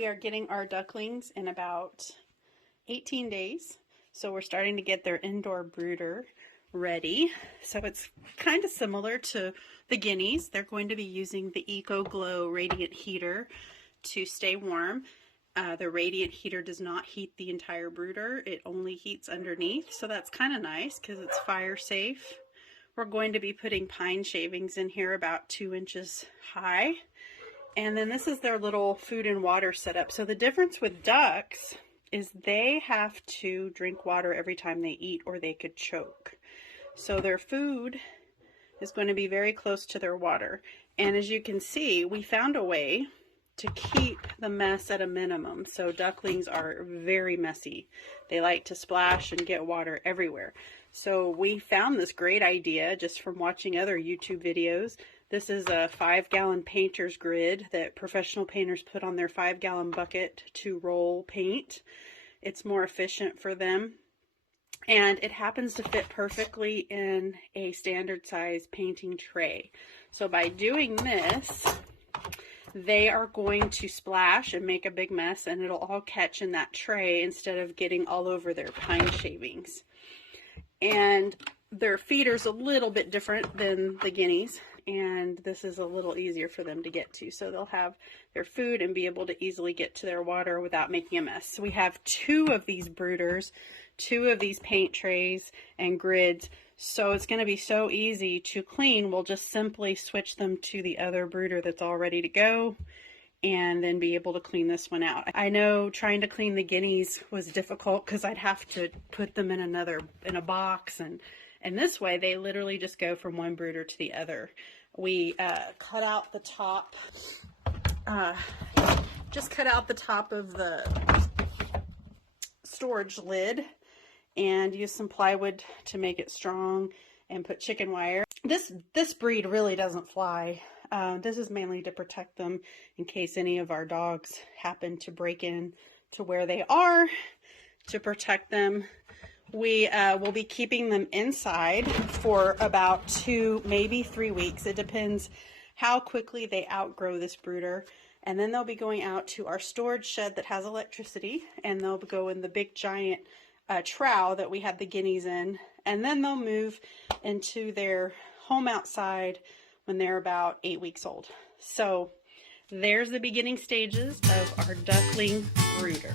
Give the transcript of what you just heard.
We are getting our ducklings in about 18 days. So we're starting to get their indoor brooder ready. So it's kind of similar to the guineas. They're going to be using the EcoGlow radiant heater to stay warm. The radiant heater does not heat the entire brooder. It only heats underneath. So that's kind of nice because it's fire safe. We're going to be putting pine shavings in here about 2 inches high. And then this is their little food and water setup. So the difference with ducks is they have to drink water every time they eat or they could choke. So their food is going to be very close to their water. And as you can see, we found a way to keep the mess at a minimum. So ducklings are very messy. They like to splash and get water everywhere. So we found this great idea just from watching other YouTube videos. This is a 5-gallon painter's grid that professional painters put on their 5-gallon bucket to roll paint. It's more efficient for them. And it happens to fit perfectly in a standard size painting tray. So by doing this, they are going to splash and make a big mess, and it'll all catch in that tray instead of getting all over their pine shavings. And their feeder's a little bit different than the guineas, and this is a little easier for them to get to. So they'll have their food and be able to easily get to their water without making a mess. So we have 2 of these brooders, 2 of these paint trays and grids. So it's going to be so easy to clean. We'll just simply switch them to the other brooder that's all ready to go and then be able to clean this one out. I know trying to clean the guineas was difficult because I'd have to put them in a box, and this way they literally just go from one brooder to the other. We cut out the top, just cut out the top of the storage lid and use some plywood to make it strong and put chicken wire. This breed really doesn't fly. This is mainly to protect them in case any of our dogs happen to break in to where they are, to protect them. We will be keeping them inside for about 2, maybe 3 weeks. It depends how quickly they outgrow this brooder. And then they'll be going out to our storage shed that has electricity, and they'll go in the big giant trough that we had the guineas in. And then they'll move into their home outside when they're about 8 weeks old. So there's the beginning stages of our duckling brooder.